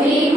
Holy